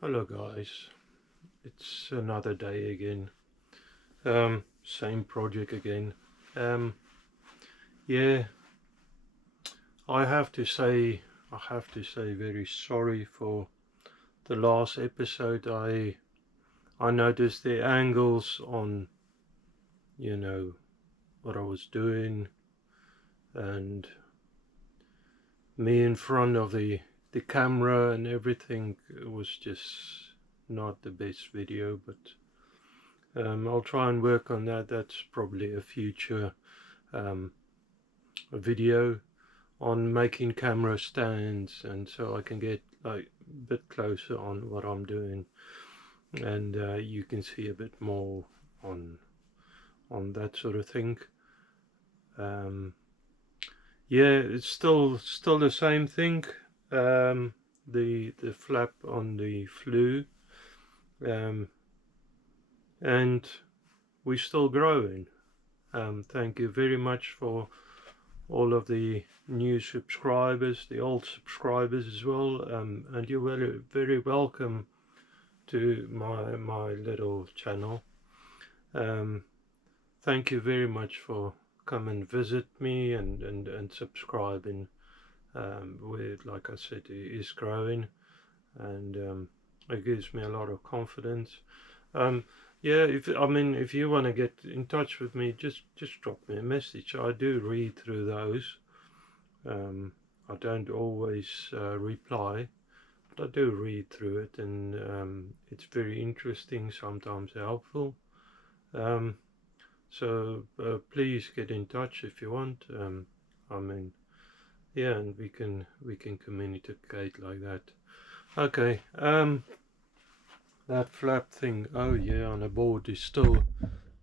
Hello guys, it's another day again. Same project again. Um, yeah, I have to say, very sorry for the last episode. I noticed the angles on, you know, what I was doing, and me in front of the camera and everything. It was just not the best video, but I'll try and work on that. That's probably a future um, a video on making camera stands, and so I can get like a bit closer on what I'm doing, and you can see a bit more on that sort of thing. Um, yeah, it's still the same thing. The flap on the flue, um, and we're still growing. Thank you very much for all of the new subscribers, the old subscribers as well, and you're very welcome to my little channel. Thank you very much for come and visit me and subscribing. Where, like I said, it is growing, and it gives me a lot of confidence. Um, yeah, if you want to get in touch with me, just drop me a message. I do read through those. I don't always reply, but I do read through it, and it's very interesting, sometimes helpful. Um, so please get in touch if you want. I mean, yeah, and we can communicate like that. Okay. That flap thing. Oh yeah, on the board is still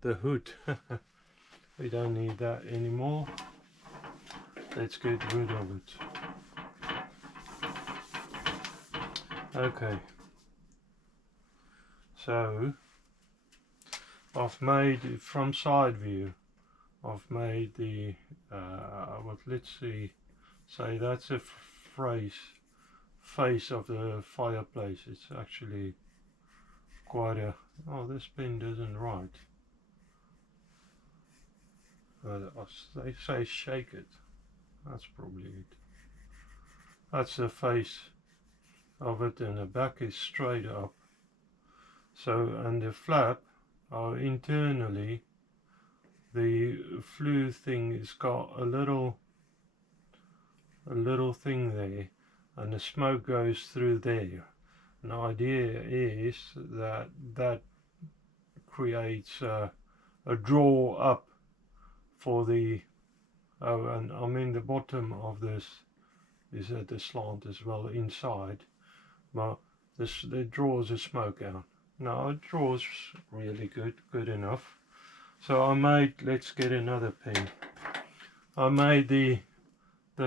the hood. We don't need that anymore. Let's get rid of it. Okay. So I've made from side view. I've made the what? Let's see. Say that's a face of the fireplace. It's actually quite a. Oh, this pen doesn't write. They say shake it. That's probably it. That's the face of it, and the back is straight up. So, and the flap are internally, the flue thing has got a little thing there, and the smoke goes through there. And the idea is that that creates a draw up for the, oh, and I mean the bottom of this is at the slant as well inside, but this, it draws the smoke out. Now it draws really good enough. So I made, let's get another pen. I made the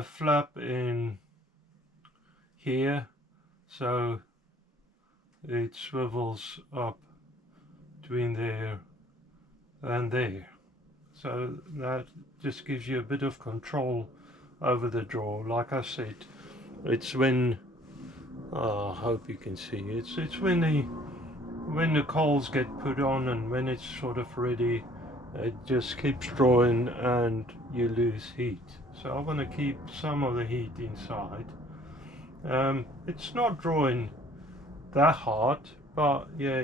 flap in here, so it swivels up between there and there. So that just gives you a bit of control over the draw. Like I said, it's when, I hope you can see, it's when the coals get put on, and when it's sort of ready, it just keeps drawing and you lose heat. So I want to keep some of the heat inside. It's not drawing that hard, but yeah,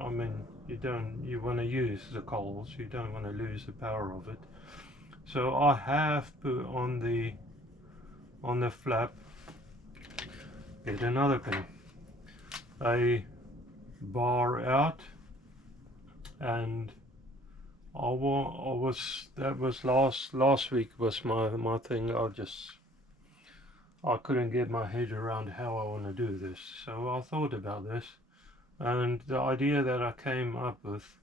I mean, you want to use the coals, you don't want to lose the power of it. So I have put on the flap, get another pen, a bar out, and that was last week was my thing. I couldn't get my head around how I want to do this, so I thought about this, and the idea that I came up with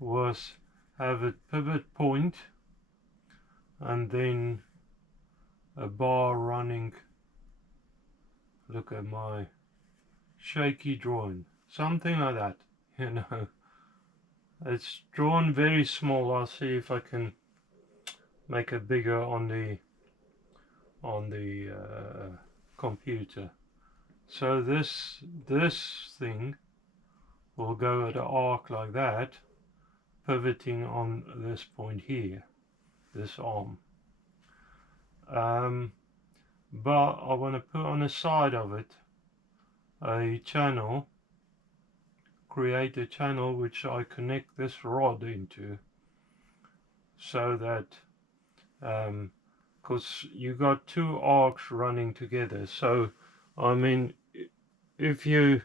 was have a pivot point and then a bar running. Look at my shaky drawing, something like that, you know. It's drawn very small. I'll see if I can make it bigger on the computer. So this thing will go at an arc like that, pivoting on this point here, this arm. But I want to put on the side of it a channel, create a channel which I connect this rod into, so that because you got two arcs running together. So I mean, if you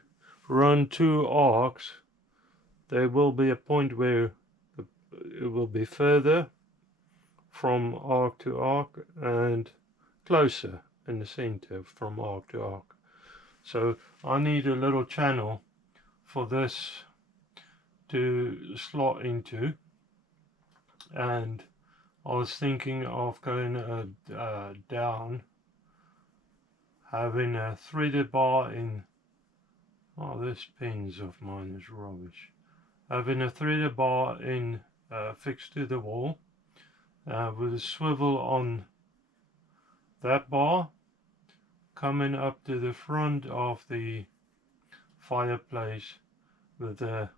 run two arcs, there will be a point where it will be further from arc to arc and closer in the center from arc to arc. So I need a little channel for this to slot into, and I was thinking of going down, having a threaded bar in. Oh, this pins of mine is rubbish. Having a threaded bar in fixed to the wall with a swivel on that bar, coming up to the front of the fireplace with a.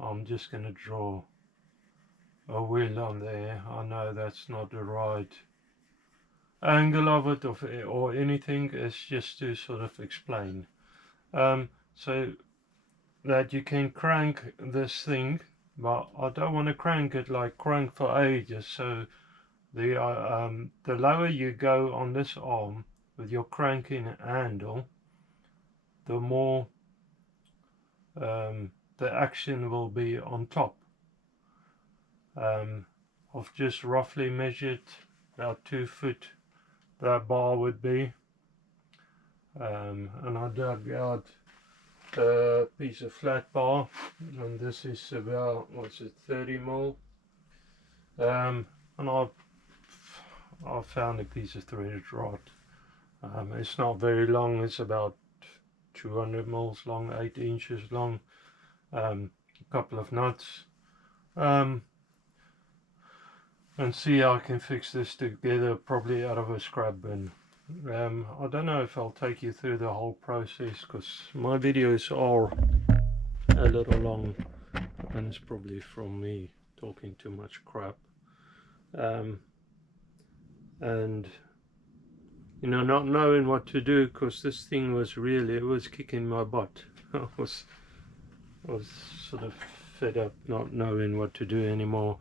I'm just going to draw a wheel on there. I know that's not the right angle of it or anything. It's just to sort of explain. So that you can crank this thing, but I don't want to crank it like crank for ages. So the lower you go on this arm with your cranking handle, the more the action will be on top. I've just roughly measured about 2 foot that bar would be, and I dug out a piece of flat bar, and this is about, what's it, 30 mil, and I found a piece of threaded rod. It's not very long, it's about 200 mils long, 8 inches long, a couple of nuts, and see how I can fix this together, probably out of a scrap bin. I don't know if I'll take you through the whole process, because my videos are a little long, and it's probably from me talking too much crap, and you know, not knowing what to do, because this thing was really, it was kicking my butt. I was sort of fed up not knowing what to do anymore.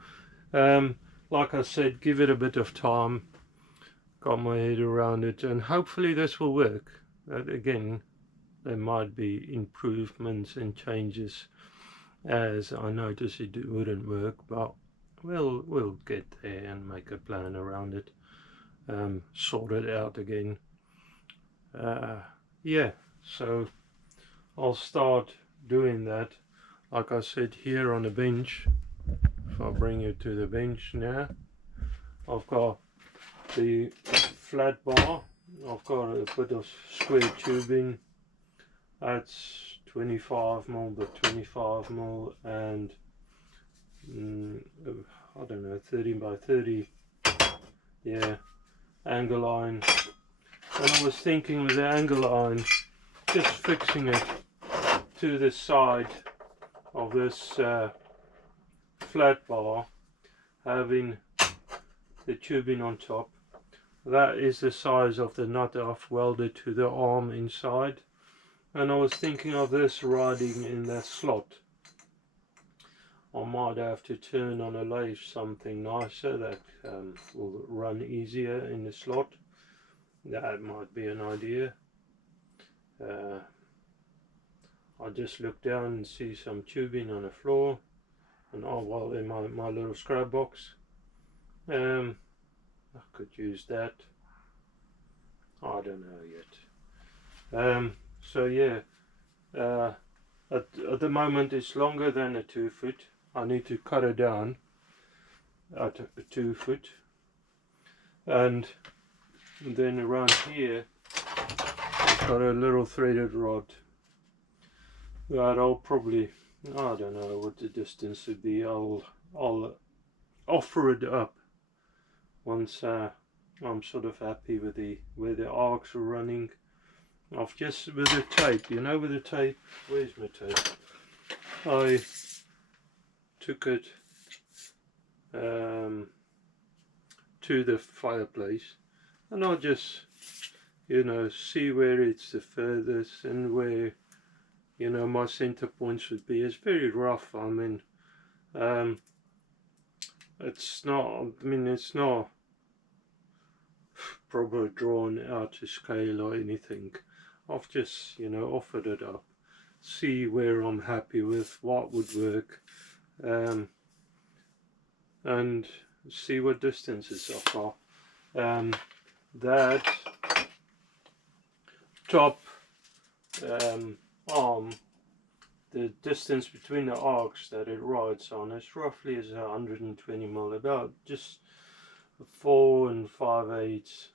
Like I said, give it a bit of time, got my head around it, and hopefully this will work. Again, there might be improvements and changes as I notice it wouldn't work, but we'll get there and make a plan around it, sort it out again. Yeah, so I'll start doing that. Like I said, here on the bench, if I bring you to the bench now, I've got the flat bar, I've got a bit of square tubing, that's 25 mil by 25 mil, and I don't know, 30 by 30, yeah, angle line. And I was thinking with the angle line, just fixing it to the side of this flat bar, having the tubing on top. That is the size of the nut I've welded to the arm inside, and I was thinking of this riding in that slot. I might have to turn on a lathe something nicer that will run easier in the slot. That might be an idea. I just look down and see some tubing on the floor, and oh well, in my little scrap box. I could use that. I don't know yet. So yeah, at the moment it's longer than a 2 foot. I need to cut it down at a 2 foot, and then around here I've got a little threaded rod that I'll probably, I don't know what the distance would be. I'll offer it up once I'm sort of happy with where the arcs are running, I've just, with the tape, you know, with the tape, where's my tape? I took it to the fireplace, and I'll just, you know, see where it's the furthest and where, you know, my center points would be. It's very rough. I mean, it's not, I mean, it's not proper drawn out to scale or anything. I've just, you know, offered it up, see where I'm happy with, what would work, and see what distances are. That top arm, the distance between the arcs that it rides on is roughly is 120 mil, about just 4 5/8,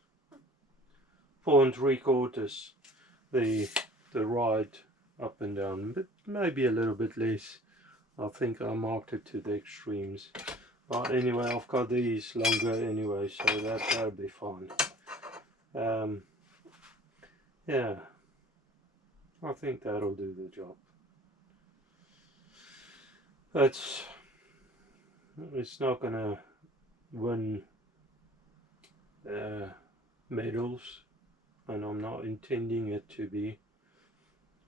4 3/4 the ride up and down, but maybe a little bit less. I think I marked it to the extremes. But anyway, I've got these longer anyway, so that'll be fine. Yeah, I think that'll do the job. It's not gonna win medals, and I'm not intending it to be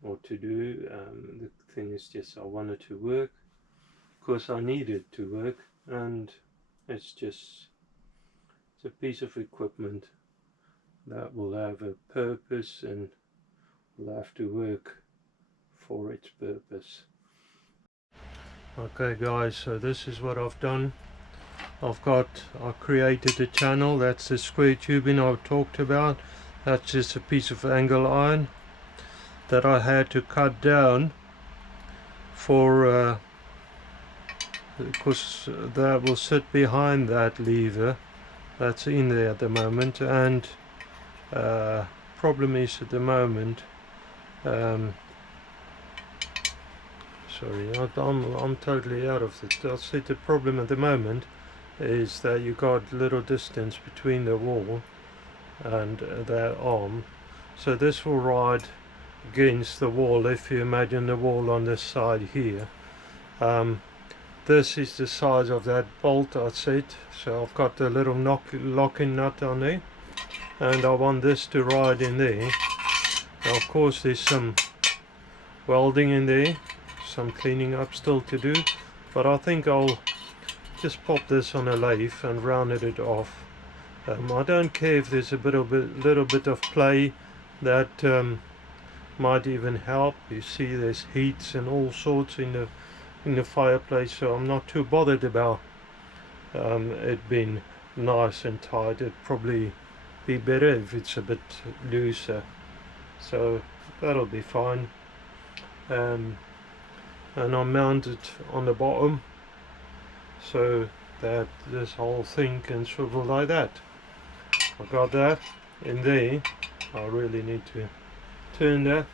or to do. The thing is just I wanted to work because I need it to work, and it's a piece of equipment that will have a purpose and will have to work for its purpose. Okay guys, so this is what I've done. I created a channel. That's the square tubing I talked about. That's just a piece of angle iron that I had to cut down for because that will sit behind that lever that's in there at the moment. And problem is at the moment, sorry, I'm totally out of it. I said the problem at the moment is that you got little distance between the wall and that arm, so this will ride against the wall. If you imagine the wall on this side here, this is the size of that bolt I said, so I've got the little locking nut on there, and I want this to ride in there. Now, of course there's some welding in there, some cleaning up still to do, but I think I'll just pop this on a lathe and rounded it off. I don't care if there's a little bit of play, that might even help. You see there's heats and all sorts in the fireplace, so I'm not too bothered about it being nice and tight. It'd probably be better if it's a bit looser, so that'll be fine. And I mount it on the bottom so that this whole thing can swivel like that. I got that in there. I really need to turn that,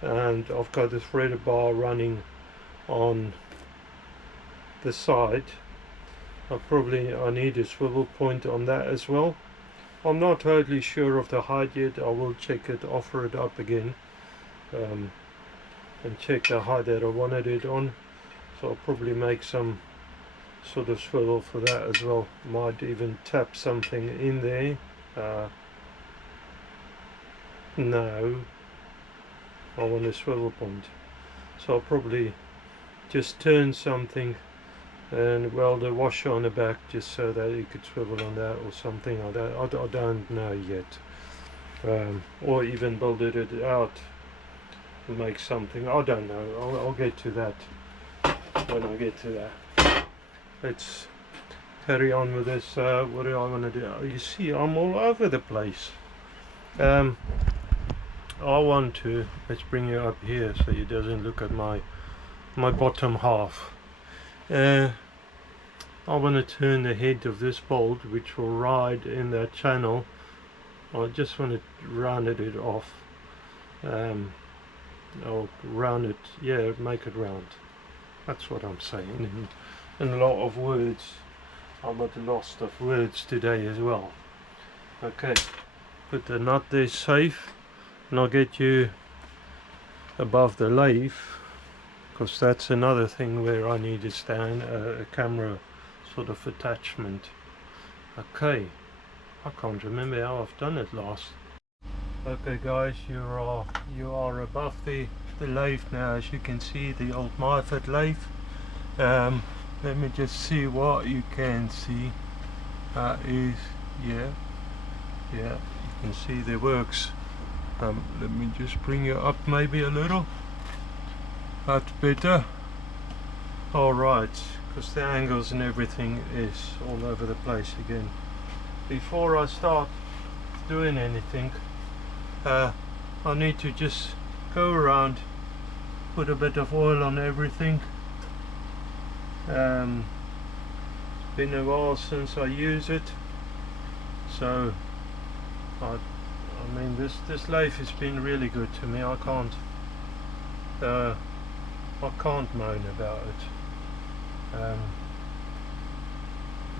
and I've got the threaded bar running on the side. I need a swivel point on that as well. I'm not totally sure of the height yet. I will check it, offer it up again, and check the height that I wanted it on. So I'll probably make some sort of swivel for that as well. Might even tap something in there. No, I want a swivel point, so I'll probably just turn something and weld a washer on the back just so that you could swivel on that or something like that. I don't know yet, or even build it out and make something. I don't know. I'll get to that when I get to that. Let's carry on with this. What do I want to do? You see, I'm all over the place. Let's bring you up here so it doesn't look at my bottom half. I want to turn the head of this bolt, which will ride in that channel. I just want to round it off. I'll round it, yeah, make it round. That's what I'm saying. And a lot of words. I'm at a loss of words today as well. Okay, put the nut there safe, and I'll get you above the lathe, because that's another thing where I need to stand a camera sort of attachment. Okay, I can't remember how I've done it last. Okay guys, you are above the lathe now. As you can see, the old myford lathe. Let me just see what you can see. That is, yeah, you can see the works. Let me just bring you up maybe a little. That's better. Alright, because the angles and everything is all over the place again. Before I start doing anything, I need to just go around, put a bit of oil on everything. It's been a while since I use it, so I mean this lathe has been really good to me. I can't moan about it.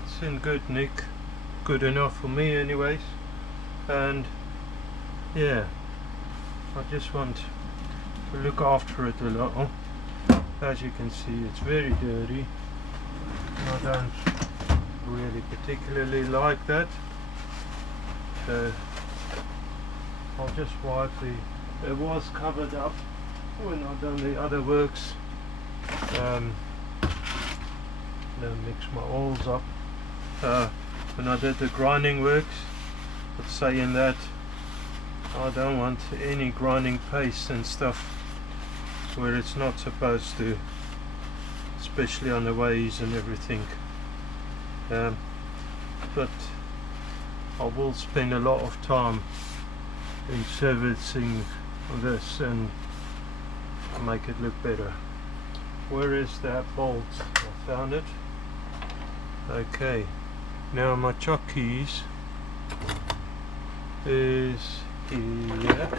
It's in good nick, good enough for me anyways, and yeah, I just want to look after it a little. As you can see, it's very dirty. I don't really particularly like that, so I'll just wipe it was covered up when I've done the other works. Then mix my oils up when I did the grinding works. But saying that, I don't want any grinding paste and stuff where it's not supposed to, especially on the ways and everything. But I will spend a lot of time in servicing this and make it look better. Where is that bolt? I found it. Okay, now my chuck keys is here.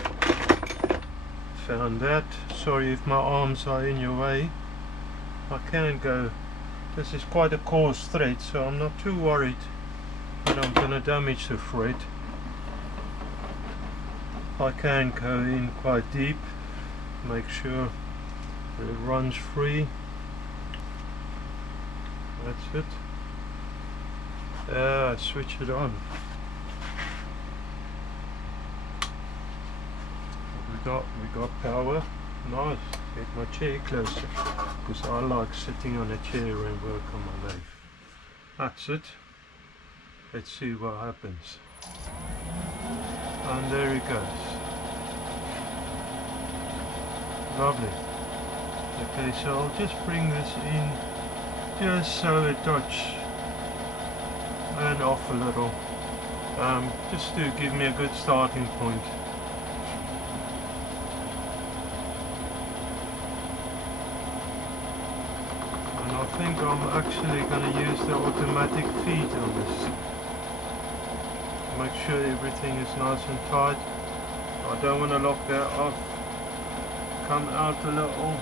Found that. Sorry if my arms are in your way. I can go. This is quite a coarse thread, so I'm not too worried that I'm gonna damage the thread. I can go in quite deep, make sure that it runs free. That's it. Switch it on. We got power. Nice. Get my chair closer, because I like sitting on a chair and work on my lathe. That's it. Let's see what happens. And there it goes. Lovely. Okay, so I'll just bring this in just so it touches and off a little, just to give me a good starting point. And I think I'm actually going to use the automatic feed on this. Make sure everything is nice and tight. I don't want to lock that off. Come out a little.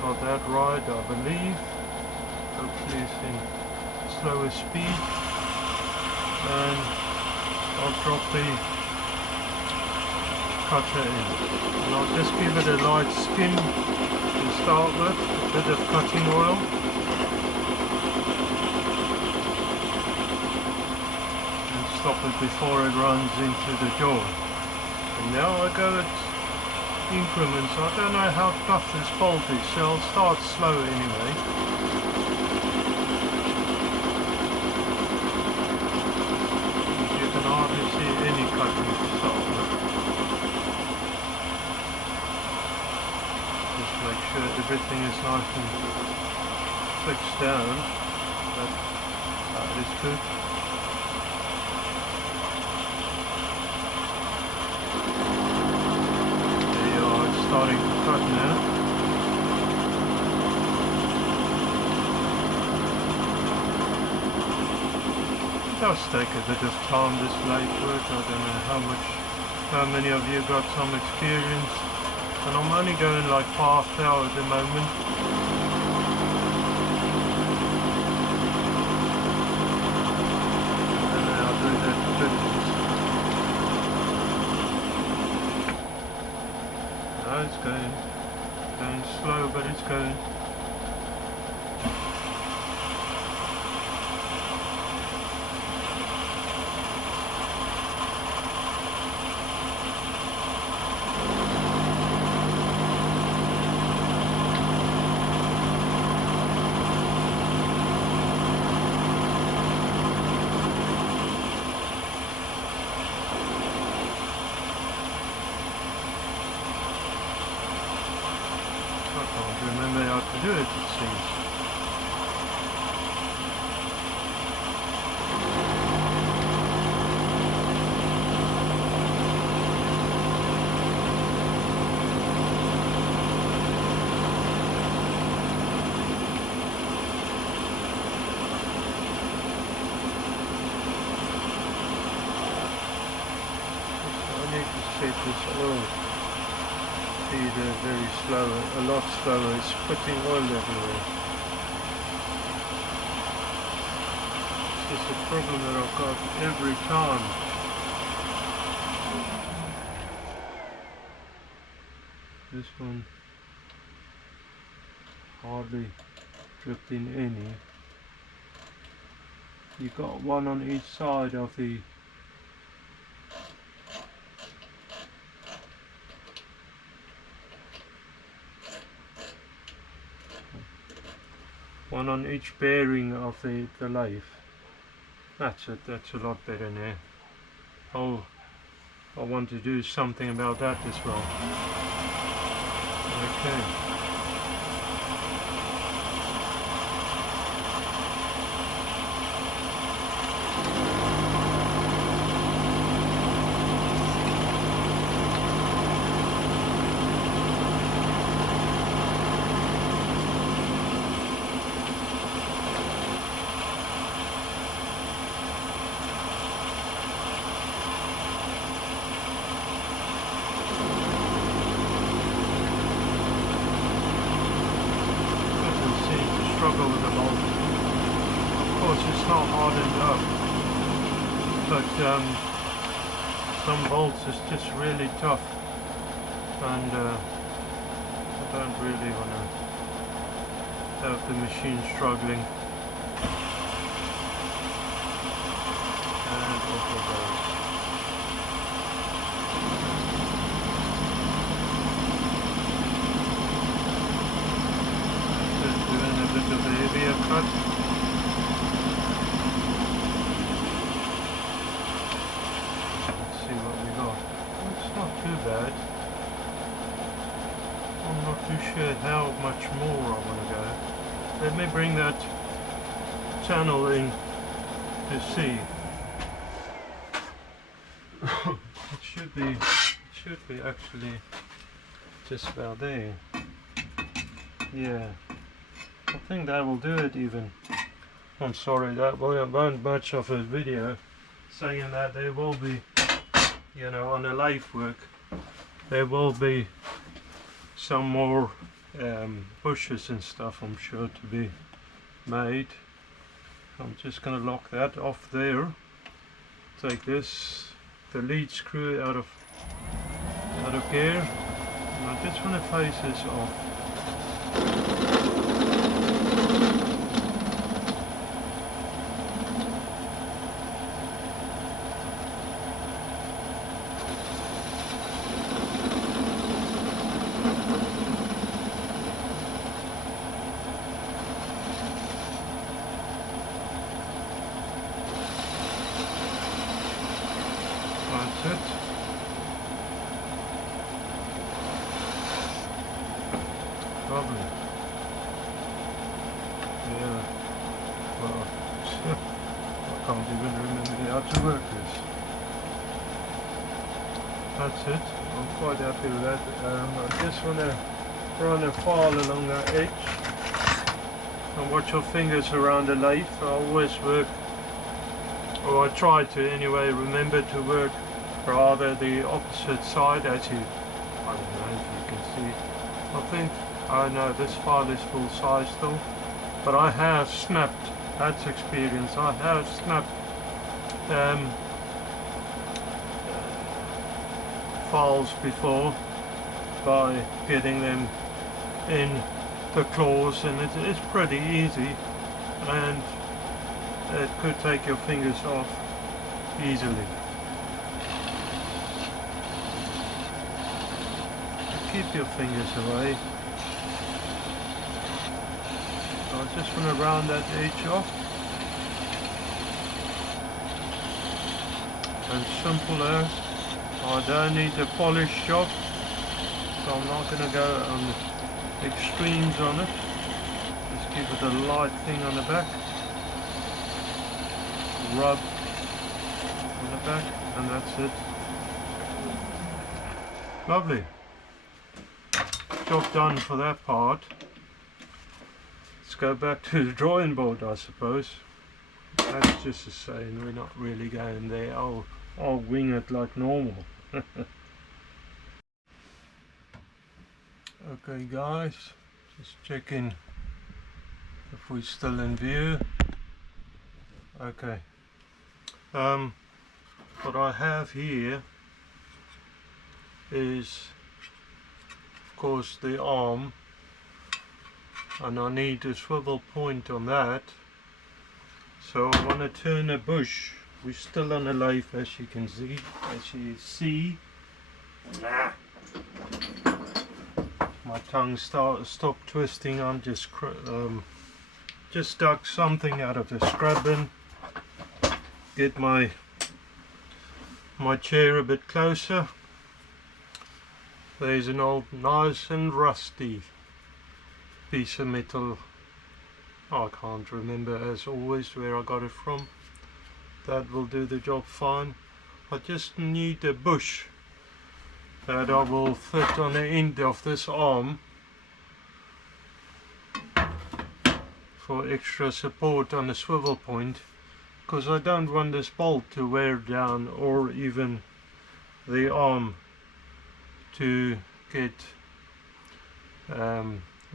Got that right, I believe. Hopefully it's in slower speed. And I'll drop the cutter in. And I'll just give it a light skim to start with, a bit of cutting oil. And stop it before it runs into the jaw. And now I go at increments. I don't know how tough this bolt is, so I'll start slow anyway. You can hardly see any cutting to start with. Just make sure everything is nice and fixed down. That is good. Starting to cut now. It does take a bit of time, this lathe work. I don't know how many of you got some experience, and I'm only going like half hour at the moment. And I'll do that bit Oh, it's going slow, but it's going. Remember how to do it seems. I need to set this oil feeder very slow, a lot slower. It's putting oil everywhere. This is a problem that I've got every time. This one hardly dripped in any. You've got one on each side of the one on each bearing of the lathe. That's it, that's a lot better now. Oh, I want to do something about that as well. Okay. Struggle with the bolt. Of course it's not hardened up, but some bolts is just really tough, and I don't really want to have the machine struggling. And off it goes. Of the heavier cut. Let's see what we got. It's not too bad. I'm not too sure how much more I want to go. Let me bring that channel in to see. It should be actually just about there. Yeah. I think that will do it even. I'm sorry, that won't much of a video, saying that there will be, you know, on the lathe work, there will be some more bushes and stuff, I'm sure, to be made. I'm just going to lock that off there. Take this, the lead screw out of gear, and I just want to face this off. That's it. Lovely. Yeah. Well, I can't even remember how to work this. That's it. I'm quite happy with that. I just want to run a file along that edge. And watch your fingers around the lathe. I always work, or I try to anyway, remember to work rather the opposite side, as you, I don't know if you can see. I think, I know this file is full size still, but I have snapped, that's experience, I have snapped files before, by getting them in the claws, and it's pretty easy, and it could take your fingers off easily. Keep your fingers away. So I just want to round that edge off. And simple as. I don't need a polished job, so I'm not going to go on extremes on it. Just give it a light thing on the back. Rub on the back, and that's it. Lovely. Job done for that part. Let's go back to the drawing board, I suppose. That's just a saying, we're not really going there. I'll wing it like normal. Okay guys, just checking if we're still in view. Okay. What I have here is, of course, the arm, and I need a swivel point on that. So I want to turn a bush. We're still on a lathe, as you can see. My tongue stopped twisting. I'm just dug something out of the scrub bin. Get my chair a bit closer. There's an old, nice and rusty piece of metal. I can't remember, as always, where I got it from. That will do the job fine. I just need a bush that I will fit on the end of this arm for extra support on the swivel point, because I don't want this bolt to wear down, or even the arm to get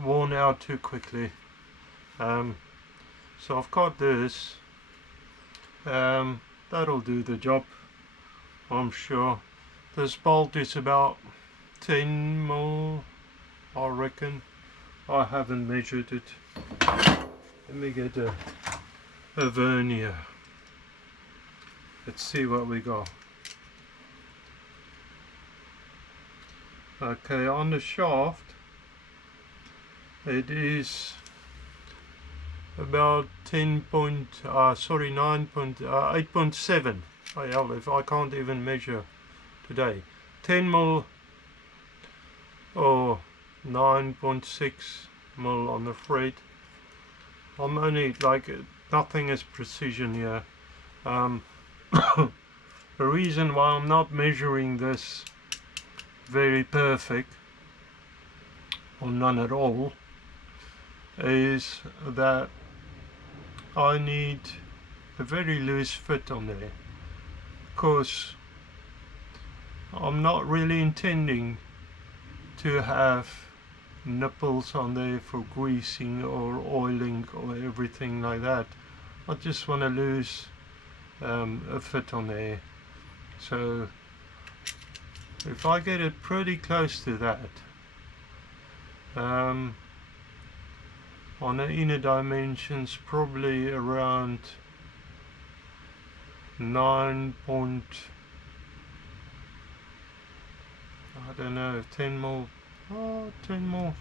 worn out too quickly. So I've got this. That'll do the job, I'm sure. This bolt is about 10 mil, I reckon. I haven't measured it. Let me get a vernier. Let's see what we got. Okay, on the shaft it is about 8.7. Oh hell, if I can't even measure today. 10 mil or 9.6 mil on the thread. I'm only like, nothing is precision here. The reason why I'm not measuring this very perfect, or none at all, is that I need a very loose fit on there, because I'm not really intending to have nipples on there for greasing or oiling or everything like that. I just want to lose a fit on there. So if I get it pretty close to that, on the inner dimensions, probably around 10 more. Oh, 10 more.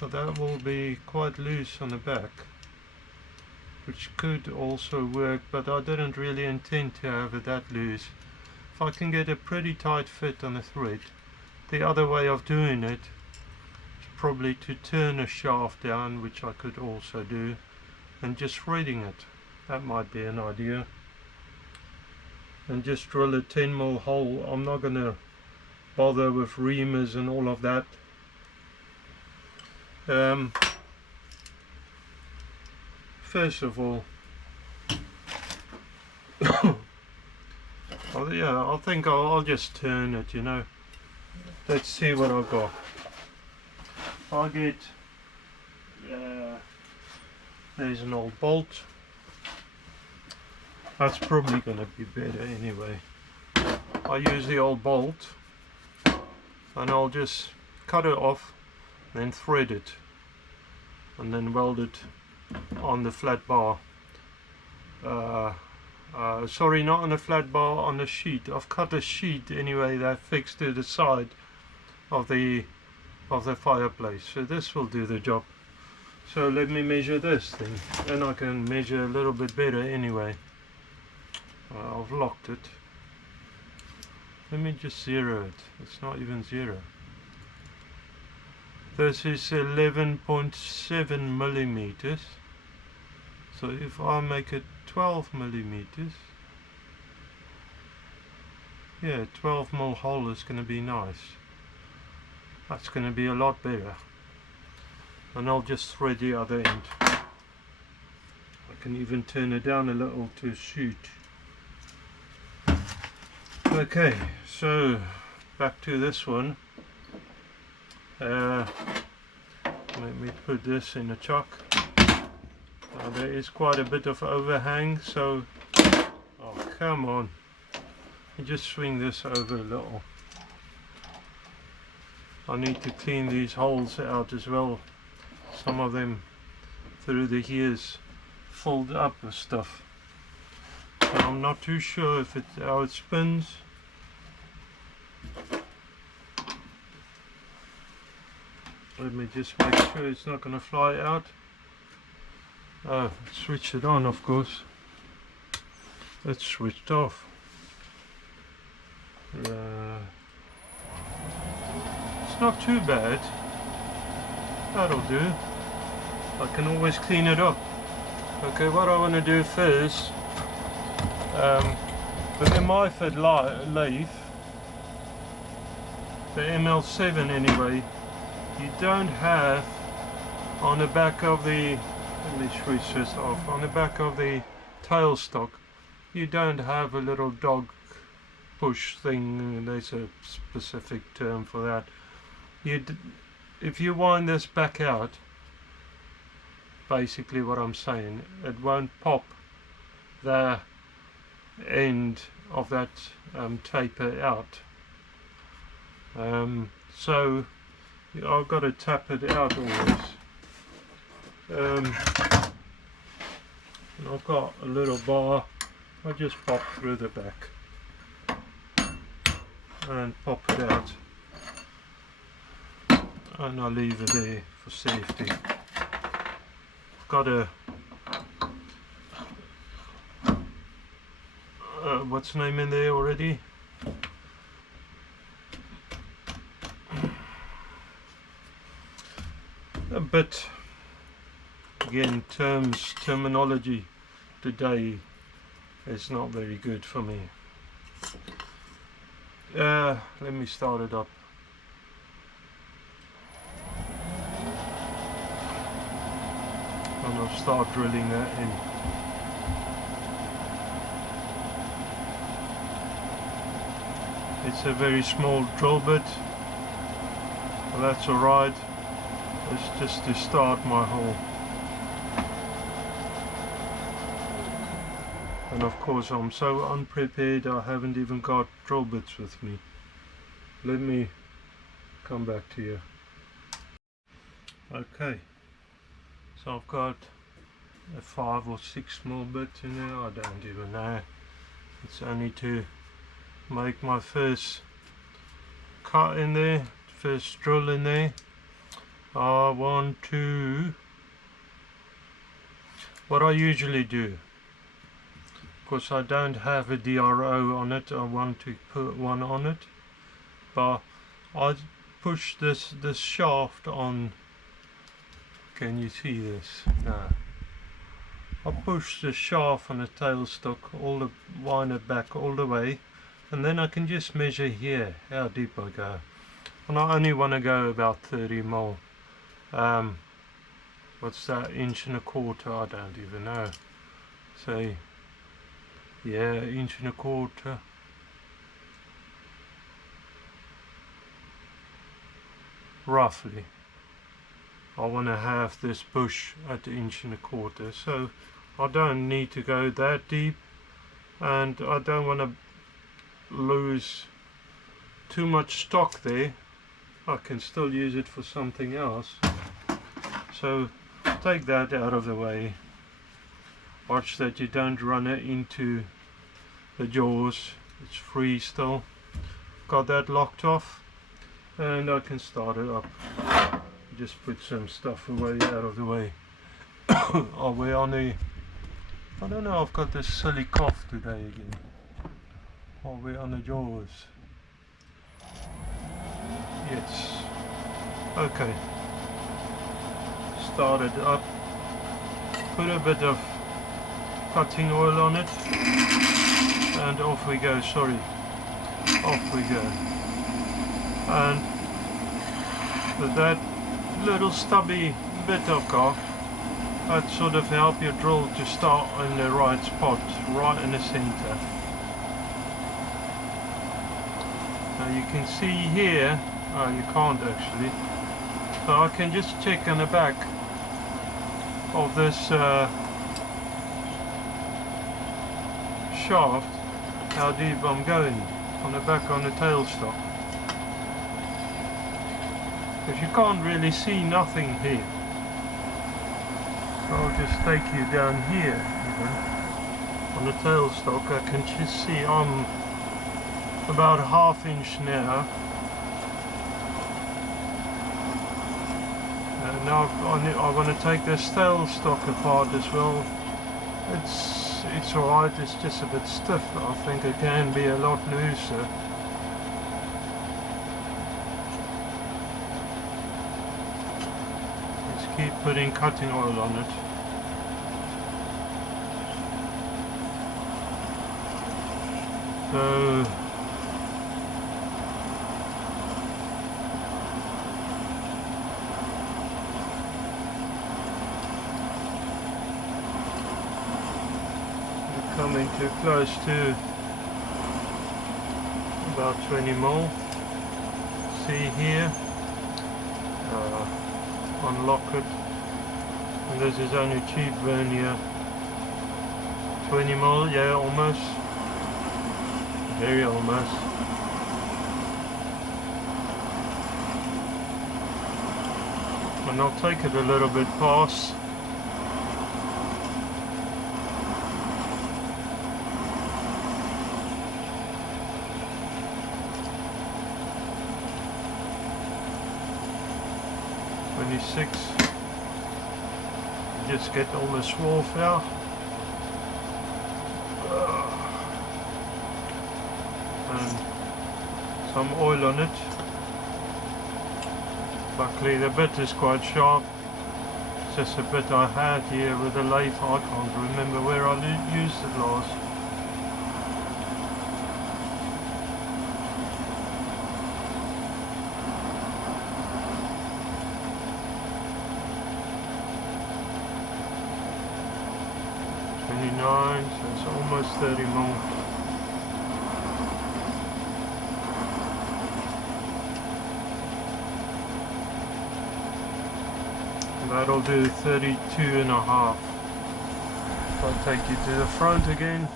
So that will be quite loose on the back, which could also work, but I didn't really intend to have it that loose. If I can get a pretty tight fit on the thread, the other way of doing it is probably to turn a shaft down, which I could also do, and just threading it. That might be an idea. And just drill a 10 mil hole. I'm not going to bother with reamers and all of that. First of all, oh, yeah, I think I'll just turn it, you know. Let's see what I've got. I'll get, there's an old bolt. That's probably going to be better anyway. I use the old bolt. and I'll just cut it off, then thread it, and then weld it on the flat bar. Sorry, not on a flat bar, on a sheet. I've cut a sheet anyway that fixed to the side of the fireplace, so this will do the job. So let me measure this thing, and I can measure a little bit better anyway. I've locked it. Let me just zero it. It's not even zero. This is 11.7 millimeters. So if I make it 12 millimeters, yeah, 12 mil hole is going to be nice. That's going to be a lot better. And I'll just thread the other end. I can even turn it down a little to shoot. Okay, so back to this one. Let me put this in a chuck. Now there is quite a bit of overhang, so oh come on, you just swing this over a little. I need to clean these holes out as well. Some of them through the years filled up with stuff. So I'm not too sure if how it spins. Let me just make sure it's not going to fly out. Oh, switch it on, of course. It's switched off. It's not too bad. That'll do. I can always clean it up. Okay, what I want to do first, with the myford lathe, the ML7 anyway, you don't have on the back of the, let me switch this off, on the back of the tailstock, you don't have a little dog push thing. There's a specific term for that. If you wind this back out, basically what I'm saying, it won't pop the end of that taper out. So I've got to tap it out always. And I've got a little bar. I just pop through the back and pop it out, and I leave it there for safety. Got a what's the name in there already? But again, terminology today is not very good for me. Let me start it up. And I'll start drilling that in. It's a very small drill bit, but that's alright. It's just to start my hole. And of course I'm so unprepared, I haven't even got drill bits with me. Let me come back to you. Okay, so I've got a 5 or 6 mil bit in there, I don't even know. It's only to make my first cut in there, first drill in there. I want to, what I usually do, because I don't have a DRO on it, I want to put one on it, but I push this shaft on. Can you see this? No. I push the shaft on the tailstock, wind it back all the way, and then I can just measure here how deep I go. And I only want to go about 30 mil. What's that, 1.25 inches? I don't even know. Say, yeah, 1.25 inches. Roughly. I want to have this bush at 1.25 inches, so I don't need to go that deep, and I don't want to lose too much stock there I can still use it for something else. So take that out of the way. Watch that you don't run it into the jaws. It's free still. Got that locked off, and I can start it up. Just put some stuff away out of the way. Are we on the... I don't know, I've got this silly cough today again. Are we on the jaws? Yes. Okay. Start it up. Put a bit of cutting oil on it. And off we go, sorry. Off we go. And with that little stubby bit I've got, that sort of help your drill to start in the right spot, right in the center. Now you can see here, oh you can't actually, so I can just check on the back of this shaft how deep I'm going on the back on the tailstock, because you can't really see nothing here. So I'll just take you down here even on the tailstock. I can just see I'm about ½ inch now. And now I want to take this tailstock apart as well. It's alright, it's just a bit stiff. I think it can be a lot looser. Just keep putting cutting oil on it. So coming too close to about 20 mil. See here, unlock it, and this is only cheap vernier. 20 mil, yeah, almost, very almost. And I'll take it a little bit past. Just get all the swarf out. And some oil on it. Luckily the bit is quite sharp. It's just a bit I had here with the lathe. I can't remember where I used it last. So it's almost 30 mil. That'll do 32.5. I'll take you to the front again.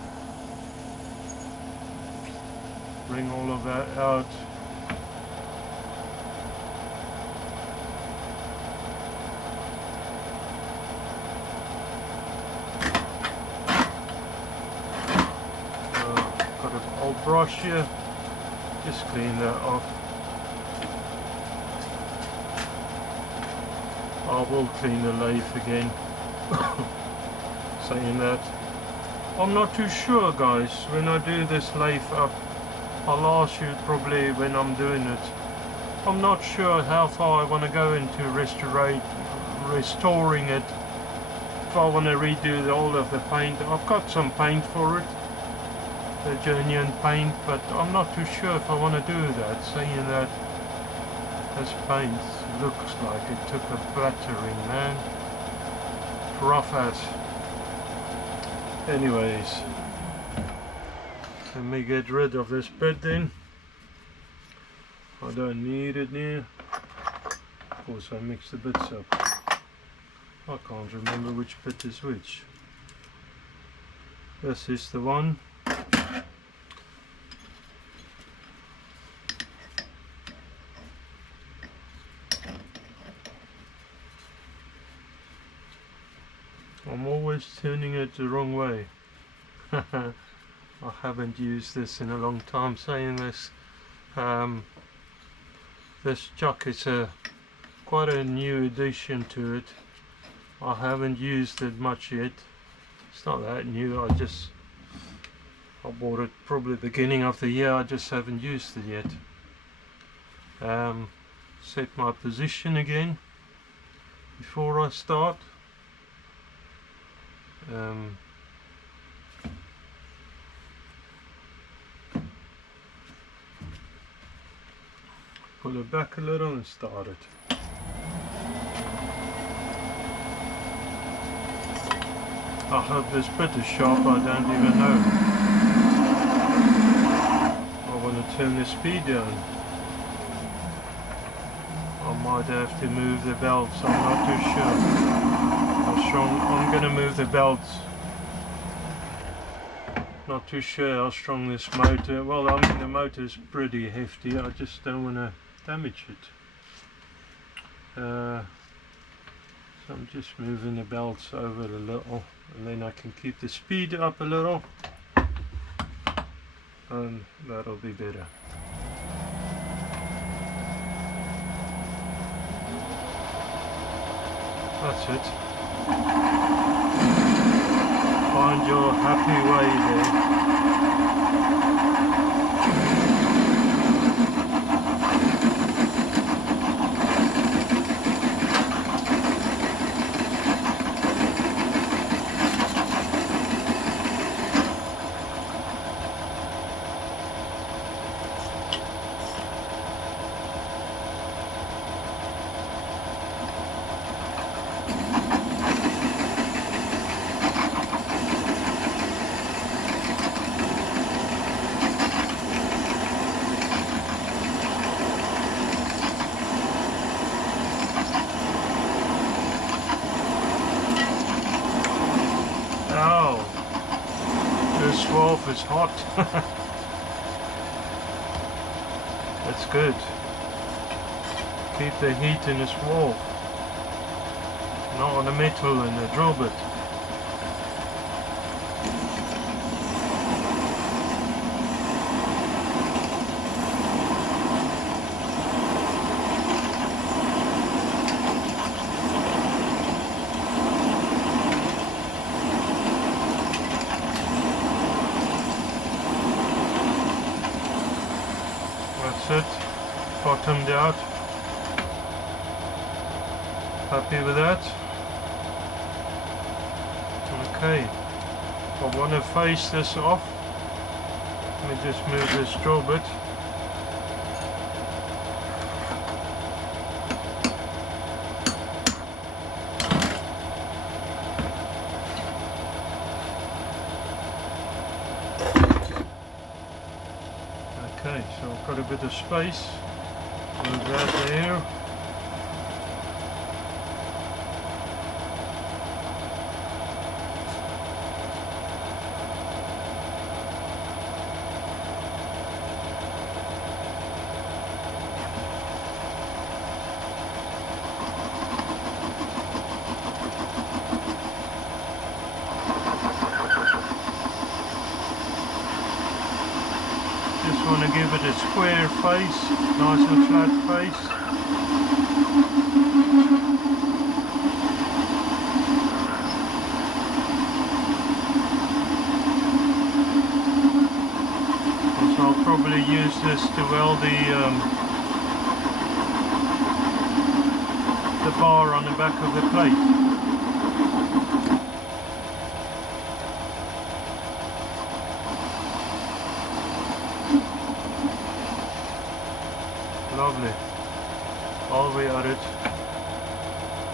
Bring all of that out. Brush here, just clean that off. I will clean the lathe again. Saying that, I'm not too sure guys, when I do this lathe up, I'll ask you probably when I'm doing it. I'm not sure how far I want to go into restoring it. If I want to redo all of the paint, I've got some paint for it. The genuine paint, but I'm not too sure if I want to do that, seeing that this paint looks like it took a battering, man. Rough as. Anyways, let me get rid of this bit then. I don't need it now. Of course I mix the bits up. I can't remember which bit is which. This is the one. I'm always turning it the wrong way. I haven't used this in a long time. Saying this, this chuck is quite a new addition to it. I haven't used it much yet. It's not that new, I bought it probably beginning of the year. I just haven't used it yet. Set my position again before I start. Pull it back a little and start it. I hope this bit is sharp, I don't even know. I want to turn the speed down. I might have to move the belts, I'm not too sure how strong. I'm going to move the belts. Not too sure how strong this motor, well, I mean the motor is pretty hefty, I just don't want to damage it. So I'm just moving the belts over a little, and then I can keep the speed up a little, and that'll be better. That's it. Find your happy way there. This valve is hot. That's good. Keep the heat in this valve, not on the metal and the drill bit. That's it, bottomed out. Happy with that? Okay, I want to face this off. Let me just move this drill bit. Okay, so I've got a bit of space. Move that there. Just want to give it a square face, nice and flat face. So I'll probably use this to weld the bar on the back of the plate. Lovely. All the way at it.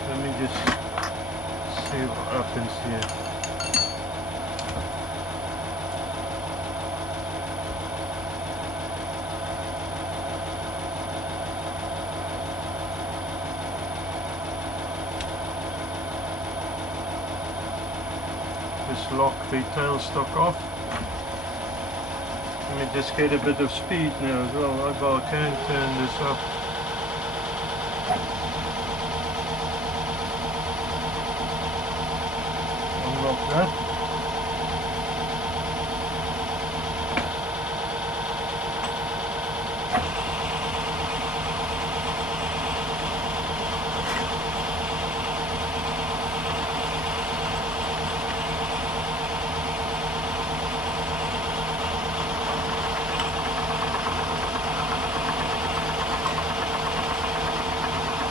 Let me just see what happens here. Just lock the tailstock off. Let me just get a bit of speed now as well. I can turn this up. off that.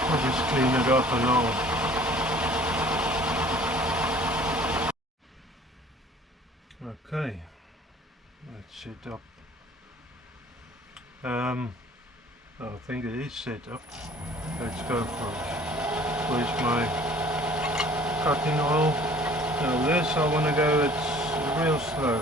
I'll just clean it up and all. Okay, let's set up. I think it is set up. Let's go for it. Where's my cutting oil? Now this I want to go, it's real slow.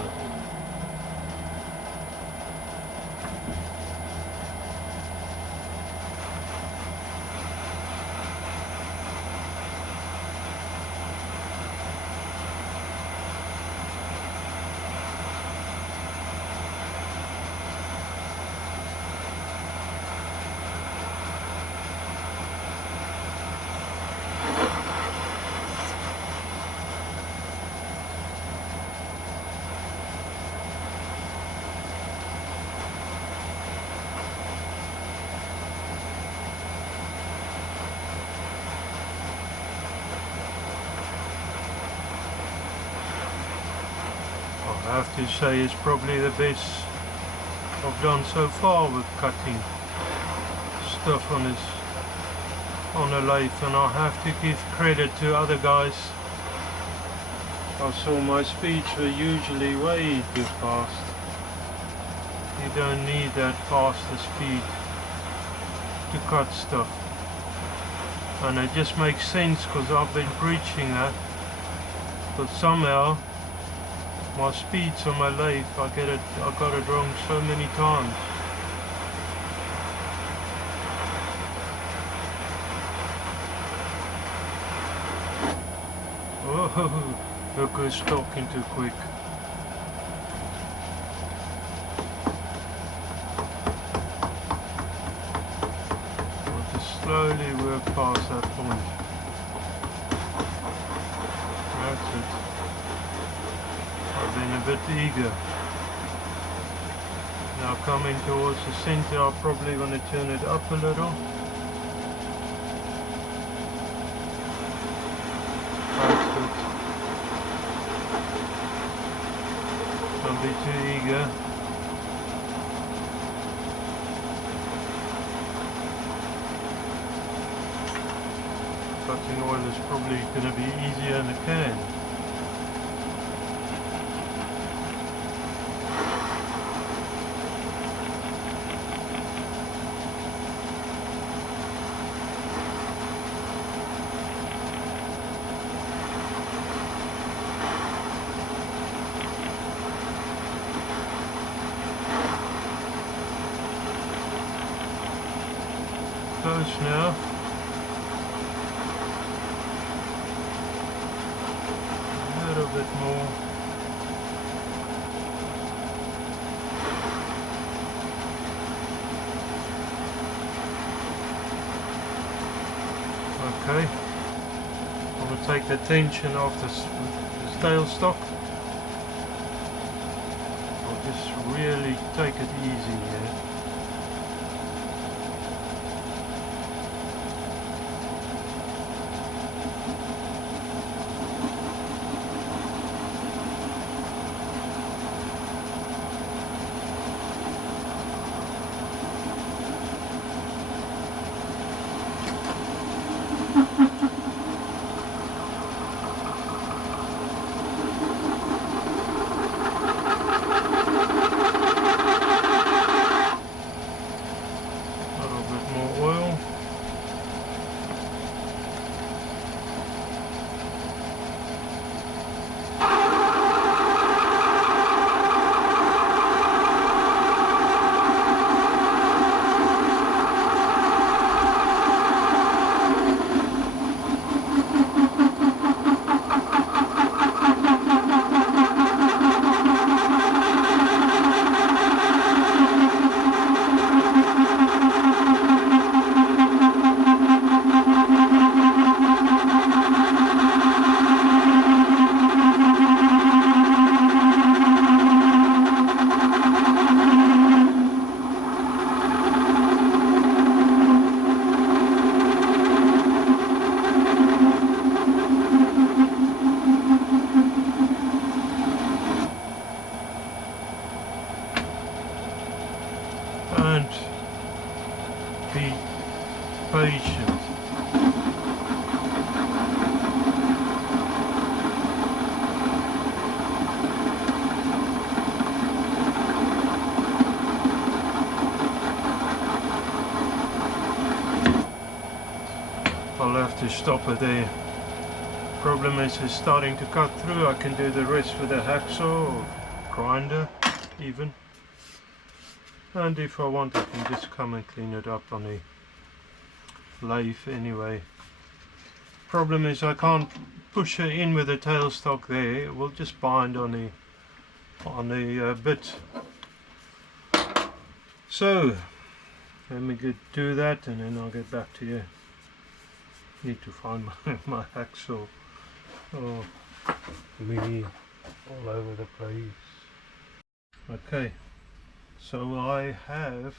I have to say it's probably the best I've done so far with cutting stuff on a lathe, and I have to give credit to other guys. I saw my speeds were usually way too fast. You don't need that faster speed to cut stuff, and it just makes sense because I've been preaching that, but somehow my speeds on my lathe, I got it wrong so many times. Oh, look who's talking too quick. I'll just slowly work past that point. That's it. I've been a bit eager. Now coming towards the center, I'm probably going to turn it up a little. That's good. Don't be too eager. Cutting oil is probably going to be easier in the can. Close now. A little bit more. Okay. I'm going to take the tension off the stale stock. I'll just really take it easy here. be patient. I'll have to stop it there. Problem is it's starting to cut through. I can do the rest with a hacksaw or grinder even. And if I want, I can just come and clean it up on the lathe anyway. Problem is I can't push it in with the tailstock there. It will just bind on the bit. So let me do that and then I'll get back to you. Need to find my hacksaw. Oh, me all over the place. Okay, so I have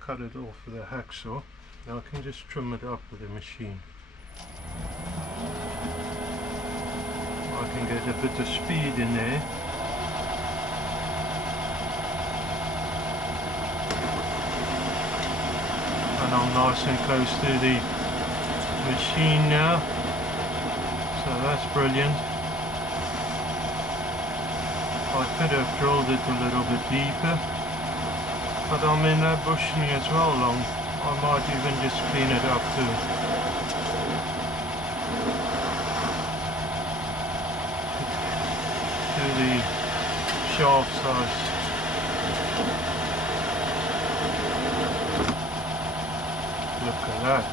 cut it off with a hacksaw. Now I can just trim it up with a machine. I can get a bit of speed in there. And I'm nice and close to the machine now. So that's brilliant. I could have drilled it a little bit deeper, but I'm in that bushing as well long. I might even just clean it up too. To the shaft size. Look at that.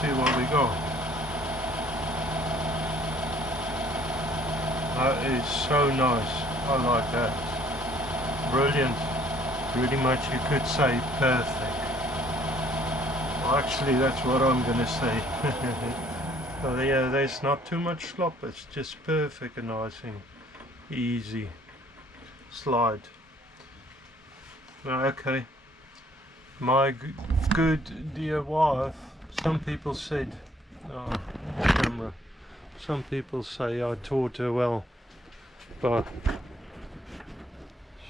See what we got. That is so nice. I like that. Brilliant. Pretty much you could say perfect. Well, actually that's what I'm gonna say. So yeah, there's not too much slop. It's just perfect and nice and easy slide. Okay. My good dear wife. Some people said, camera. Some people say I taught her well, but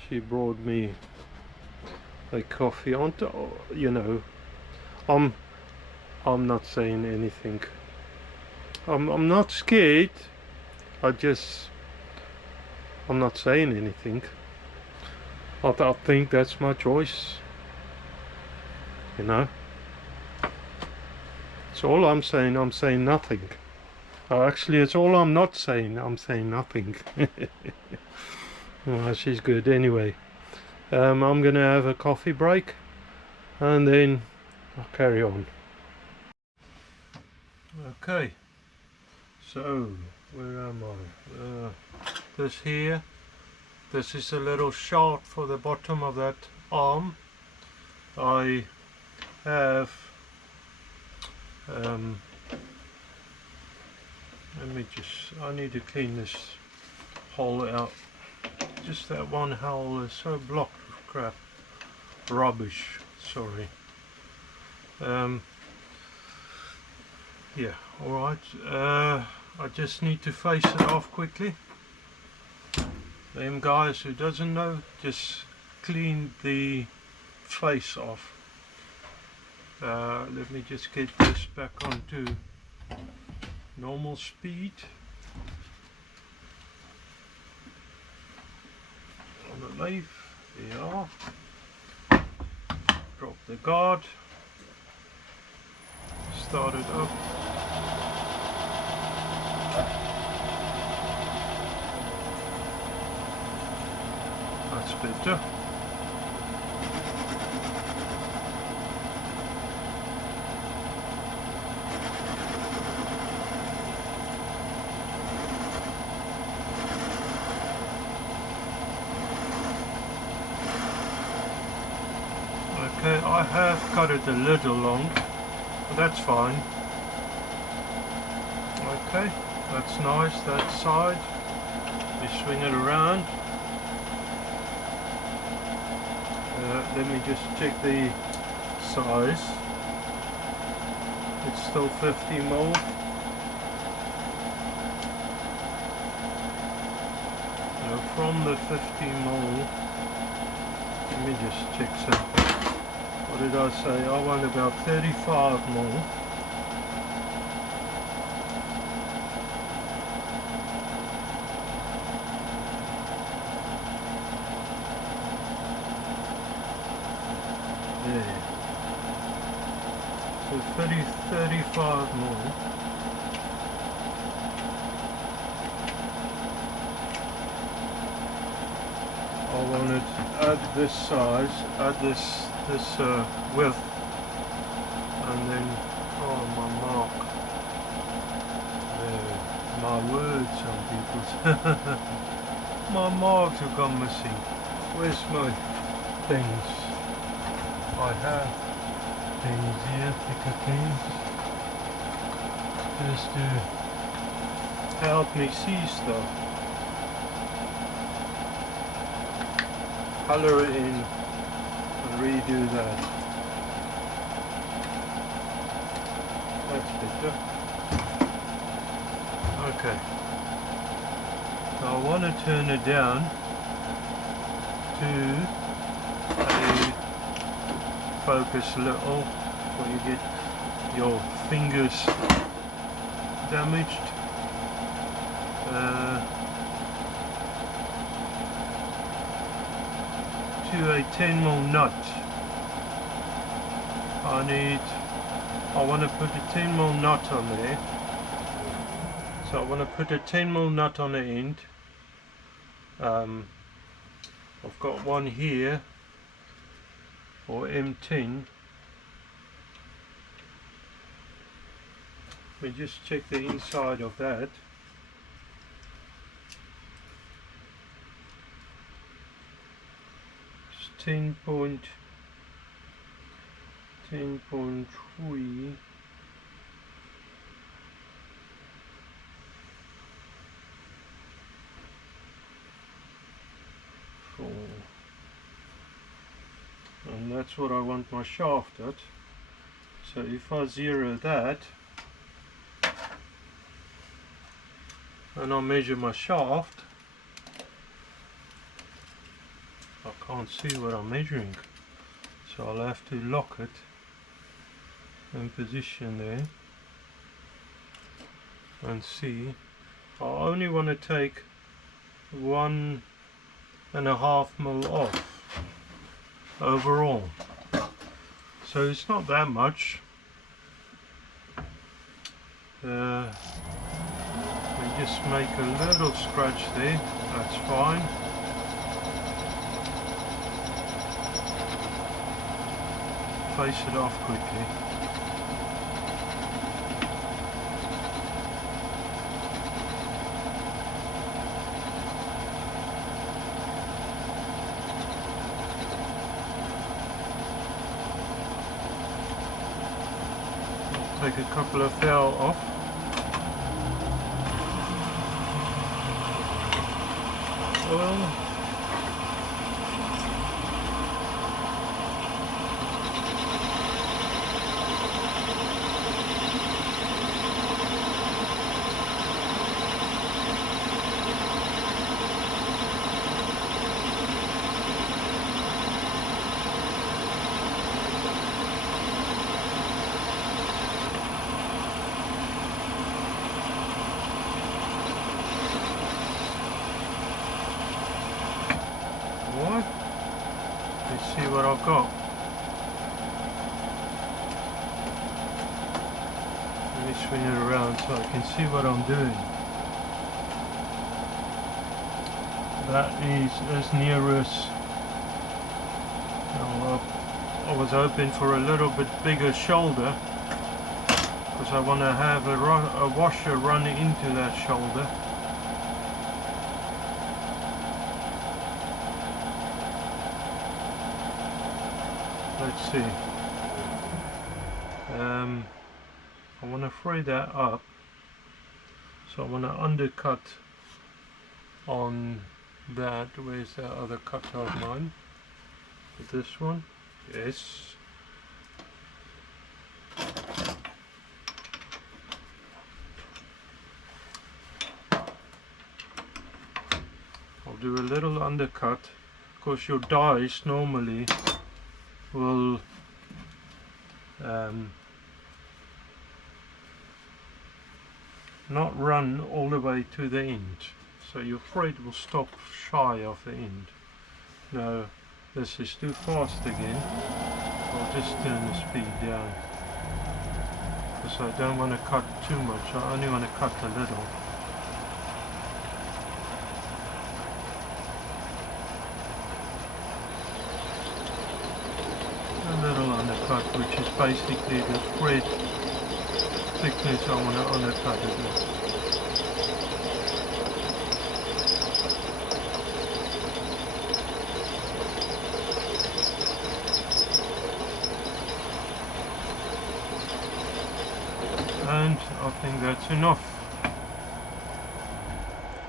she brought me a coffee on. You know, I'm not saying anything. I'm not scared. I'm not saying anything. I think that's my choice. You know. It's all I'm saying nothing. Actually, it's all I'm not saying. I'm saying nothing. Well, she's good anyway. I'm gonna have a coffee break and then I'll carry on. Okay, so where am I? This is a little shaft for the bottom of that arm. I have I need to clean this hole out. Just that one hole is so blocked with crap. Rubbish, sorry. Yeah, alright. I just need to face it off quickly. Them guys who doesn't know, just clean the face off. Let me just get this back onto normal speed. On the lathe, there you are. Drop the guard. Start it up. That's better. Okay, I have cut it a little long, but that's fine. Okay, that's nice, that side. You swing it around. Let me just check the size. It's still 50 mil. So from the 50mm, let me just check something. What did I say? I want about 35mm. There. So 35mm. I want it at this size, at this width, and then my mark. There, my words, some people. My marks have gone missing. Where's my things? I have things here, thicker things, just to help me see stuff. Color it in and redo that. That's better. Okay. So I want to turn it down to a focus little before you get your fingers damaged. To a 10mm nut. I want to put a 10mm nut on there. So I want to put a 10mm nut on the end. I've got one here for M10. Let me just check the inside of that. It's 10.3. And that's what I want my shaft at. So if I zero that and I measure my shaft, I can't see what I'm measuring, so I'll have to lock it in position there and see. I only want to take 1.5mm off overall, so it's not that much. We just make a little scratch there, that's fine. Face it off quickly. Take a couple of fell off. Well, what? Let's see what I've got. Let me swing it around so I can see what I'm doing. That is as near as I was hoping for a little bit bigger shoulder, because I want to have a washer run into that shoulder. Let's see. I want to fray that up, so I want to undercut on that. Where's that other cut of mine? This one? Yes. I'll do a little undercut, because your dies normally will not run all the way to the end, so your thread will stop shy of the end. Now this is too fast again. I'll just turn the speed down, because I don't want to cut too much, I only want to cut a little. A little undercut, which is basically the thread thickness I want to undercut it with. And I think that's enough.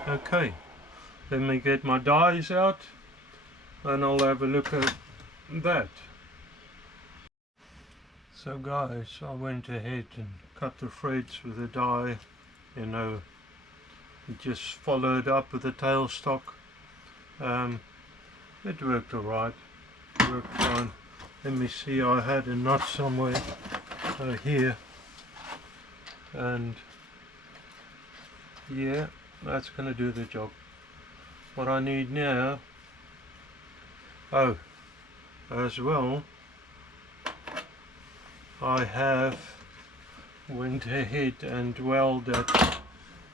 Okay, let me get my dies out and I'll have a look at that. So guys, I went ahead and cut the threads with a die, you know, just followed up with the tailstock. It worked alright, worked fine. Let me see, I had a knot somewhere here, and yeah, that's going to do the job. What I need now, oh, as well, I have went ahead and welded that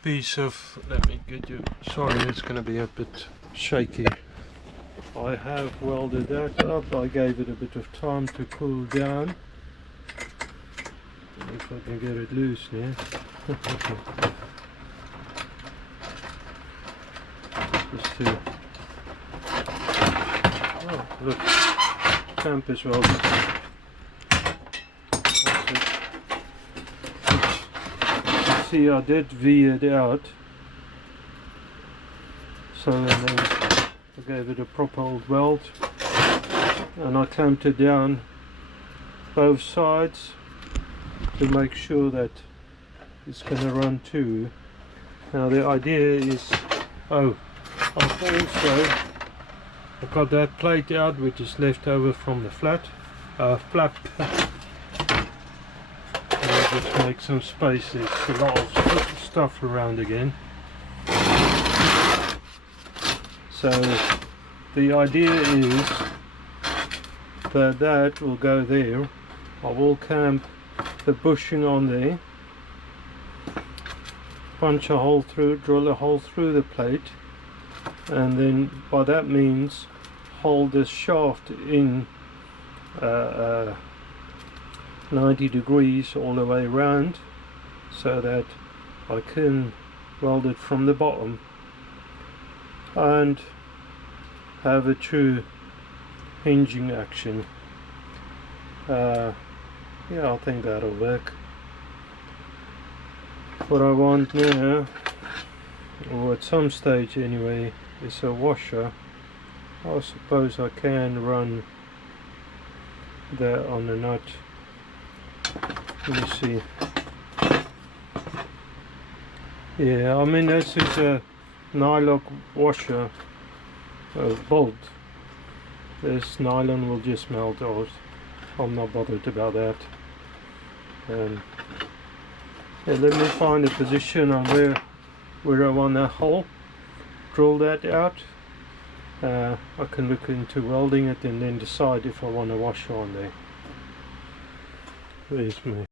piece of, let me get you, sorry it's going to be a bit shaky. I have welded that up, I gave it a bit of time to cool down. If I can get it loose now. Just to, oh look, clamp is welded. See, I did V it out, so then I gave it a proper old weld, and I clamped it down both sides to make sure that it's going to run too. Now the idea is, oh, I've also got that plate out which is left over from the flap. Just make some space. There's a lot of stuff around again. So the idea is that that will go there. I will clamp the bushing on there, punch a hole through, drill a hole through the plate, and then by that means hold the shaft in 90 degrees all the way around, so that I can weld it from the bottom and have a true hinging action. Yeah, I think that'll work. What I want now, or at some stage anyway, is a washer. I suppose I can run that on the nut. Let me see. Yeah, I mean this is a nylon washer bolt. This nylon will just melt out. I'm not bothered about that. Yeah, let me find a position on where I want that hole. Drill that out. I can look into welding it and then decide if I want a washer on there. There's me.